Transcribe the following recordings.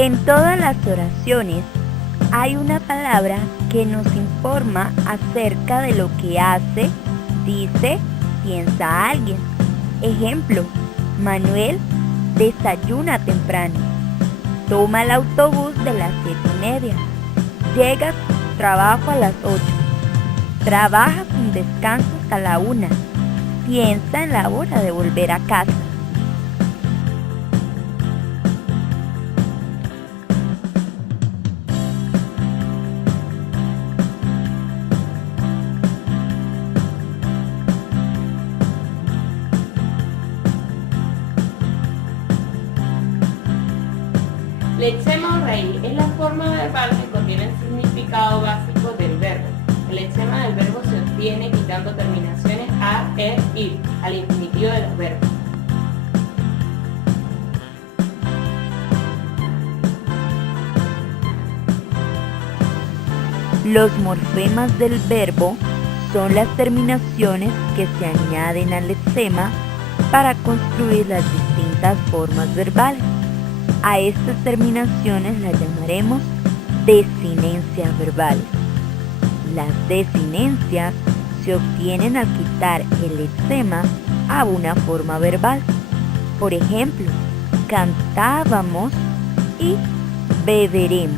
En todas las oraciones hay una palabra que nos informa acerca de lo que hace, dice, piensa alguien. Ejemplo, Manuel desayuna temprano, toma el autobús de las 7:30, llega a su trabajo a las 8, trabaja sin descanso hasta la 1, piensa en la hora de volver a casa. Lechema o reír es la forma verbal que contiene el significado básico del verbo. El lechema del verbo se obtiene quitando terminaciones a, ir, al infinitivo de los verbos. Los morfemas del verbo son las terminaciones que se añaden al lexema para construir las distintas formas verbales. A estas terminaciones las llamaremos desinencias verbales. Las desinencias se obtienen al quitar el lexema a una forma verbal. Por ejemplo, cantábamos y beberemos.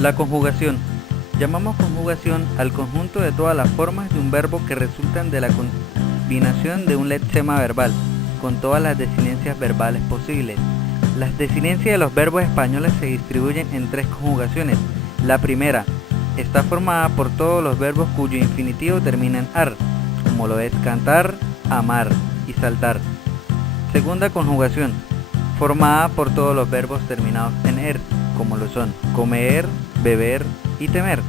La conjugación. Llamamos conjugación al conjunto de todas las formas de un verbo que resultan de la combinación de un lexema verbal con todas las desinencias verbales posibles. Las desinencias de los verbos españoles se distribuyen en 3 conjugaciones. La primera está formada por todos los verbos cuyo infinitivo termina en ar, como lo es cantar, amar y saltar. Segunda conjugación, formada por todos los verbos terminados en er, como lo son comer, beber y temer.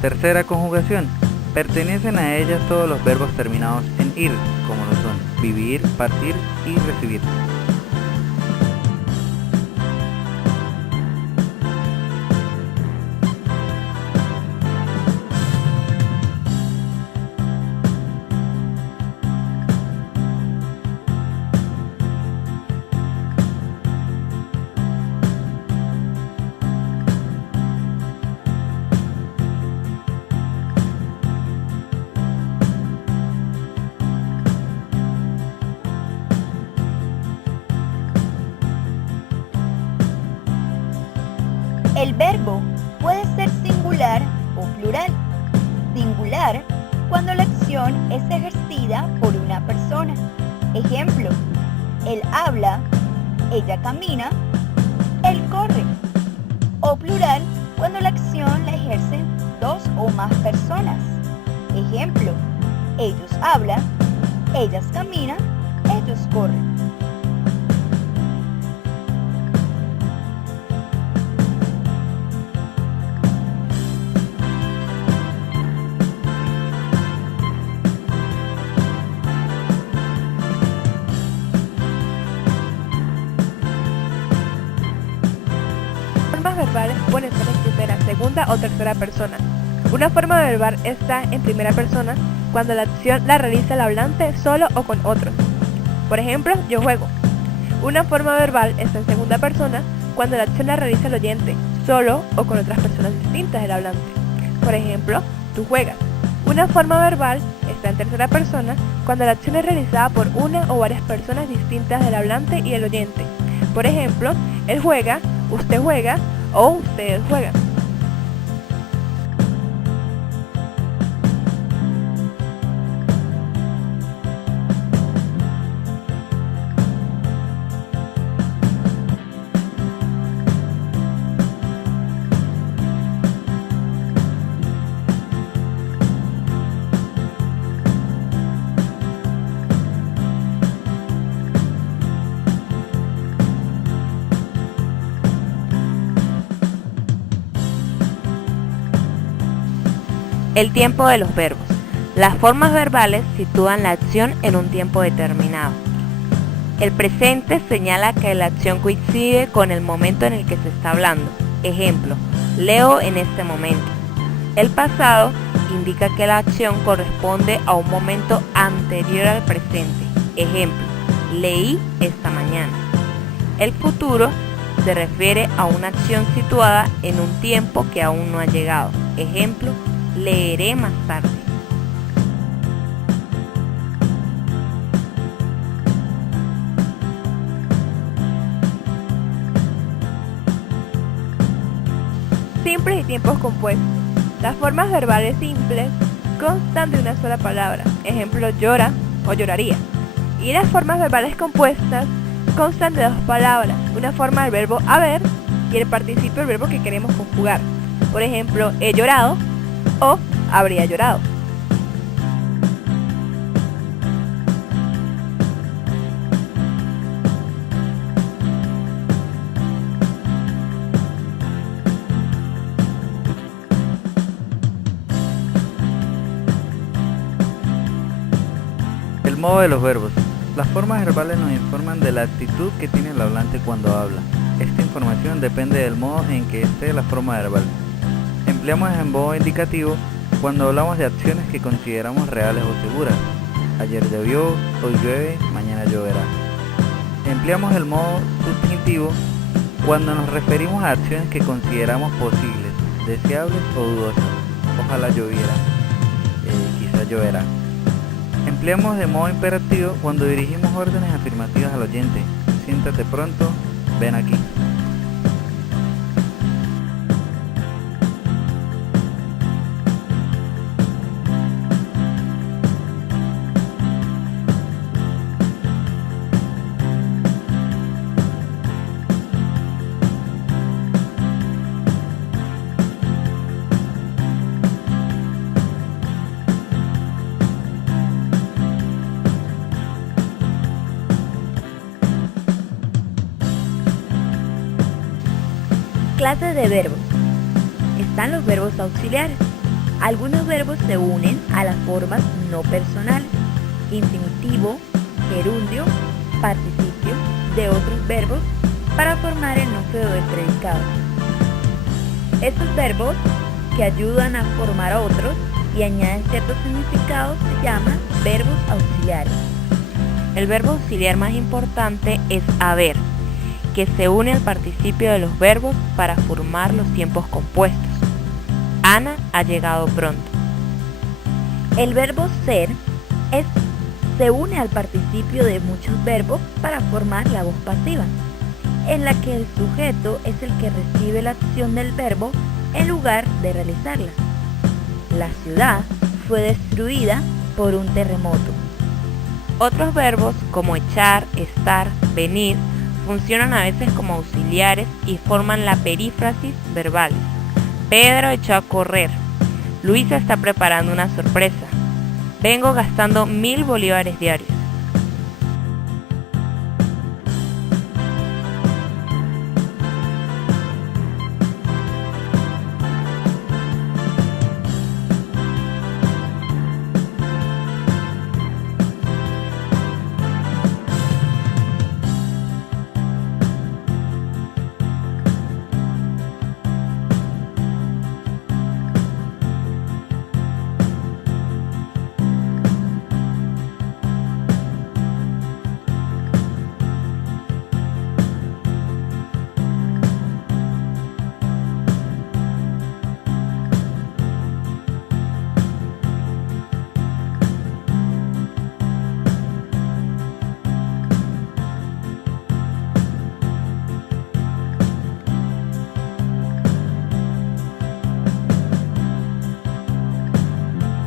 Tercera conjugación, pertenecen a ellas todos los verbos terminados en ir, como lo son vivir, partir y recibir. El verbo puede ser singular o plural. Singular cuando la acción es ejercida por una persona. Ejemplo, él habla, ella camina, él corre. O plural cuando la acción la ejercen 2 o más personas. Ejemplo, ellos hablan, ellas caminan, ellos corren. Formas verbales pueden ser en primera, segunda o tercera persona. Una forma verbal está en primera persona cuando la acción la realiza el hablante solo o con otros. Por ejemplo, yo juego. Una forma verbal está en segunda persona cuando la acción la realiza el oyente solo o con otras personas distintas del hablante. Por ejemplo, tú juegas. Una forma verbal está en tercera persona cuando la acción es realizada por una o varias personas distintas del hablante y el oyente. Por ejemplo, él juega, usted juega o ustedes juegan. El tiempo de los verbos. Las formas verbales sitúan la acción en un tiempo determinado. El presente señala que la acción coincide con el momento en el que se está hablando. Ejemplo, leo en este momento. El pasado indica que la acción corresponde a un momento anterior al presente. Ejemplo, leí esta mañana. El futuro se refiere a una acción situada en un tiempo que aún no ha llegado. Ejemplo, leeré más tarde. Simples y tiempos compuestos. Las formas verbales simples constan de una sola palabra. Ejemplo, llora o lloraría. Y las formas verbales compuestas constan de dos palabras. Una forma del verbo haber y el participio del verbo que queremos conjugar. Por ejemplo, he llorado o habría llorado. El modo de los verbos. Las formas verbales nos informan de la actitud que tiene el hablante cuando habla. Esta información depende del modo en que esté la forma verbal. Empleamos el modo indicativo cuando hablamos de acciones que consideramos reales o seguras. Ayer llovió, hoy llueve, mañana lloverá. Empleamos el modo sustantivo cuando nos referimos a acciones que consideramos posibles, deseables o dudosas. Ojalá lloviera, quizás lloverá. Empleamos de modo imperativo cuando dirigimos órdenes afirmativas al oyente. Siéntate pronto, ven aquí. Clases de verbos. Están los verbos auxiliares. Algunos verbos se unen a las formas no personales, infinitivo, gerundio, participio de otros verbos para formar el núcleo del predicado. Estos verbos que ayudan a formar otros y añaden ciertos significados se llaman verbos auxiliares. El verbo auxiliar más importante es haber, que se une al participio de los verbos para formar los tiempos compuestos. Ana ha llegado pronto. El verbo ser se une al participio de muchos verbos para formar la voz pasiva, en la que el sujeto es el que recibe la acción del verbo en lugar de realizarla. La ciudad fue destruida por un terremoto. Otros verbos como echar, estar, venir, funcionan a veces como auxiliares y forman la perífrasis verbal. Pedro echó a correr. Luisa está preparando una sorpresa. Vengo gastando 1000 bolívares diarios.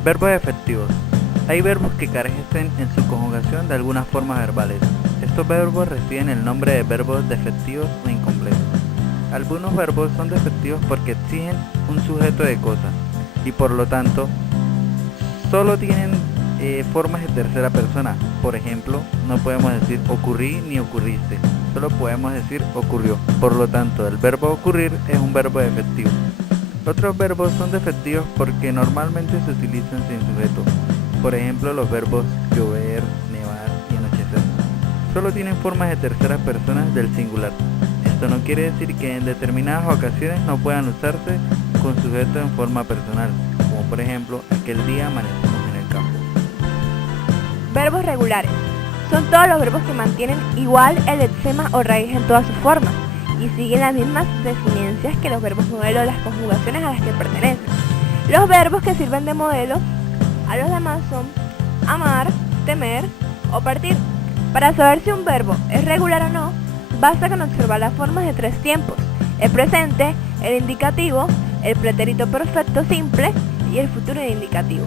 Verbos efectivos. Hay verbos que carecen en su conjugación de algunas formas verbales. Estos verbos reciben el nombre de verbos defectivos o incompletos. Algunos verbos son defectivos porque exigen un sujeto de cosa y por lo tanto solo tienen formas de tercera persona. Por ejemplo, no podemos decir ocurrí ni ocurriste, solo podemos decir ocurrió. Por lo tanto, el verbo ocurrir es un verbo defectivo. Otros verbos son defectivos porque normalmente se utilizan sin sujeto. Por ejemplo, los verbos llover, nevar y anochecer. solo tienen formas de terceras personas del singular. Esto no quiere decir que en determinadas ocasiones no puedan usarse con sujeto en forma personal, como por ejemplo, aquel día amanecimos en el campo. Verbos regulares. Son todos los verbos que mantienen igual el lexema o raíz en todas sus formas y siguen las mismas desinencias que los verbos modelo de las conjugaciones a las que pertenecen. Los verbos que sirven de modelo a los demás son amar, temer o partir. Para saber si un verbo es regular o no, basta con observar las formas de 3 tiempos: el presente, el indicativo, el pretérito perfecto simple y el futuro indicativo.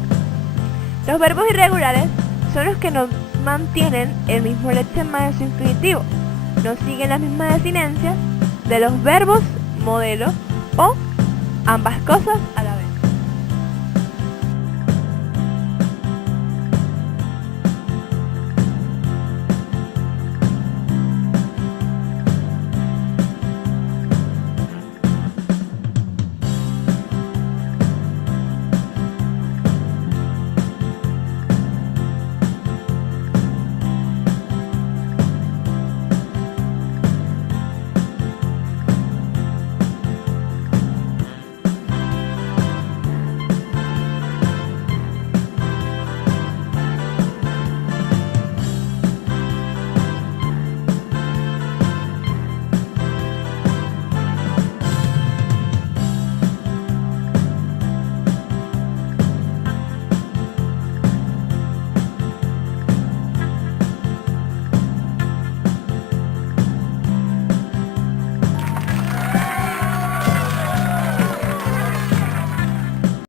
Los verbos irregulares son los que no mantienen el mismo lexema de su infinitivo, no siguen las mismas desinencias de los verbos modelo o ambas cosas a la vez.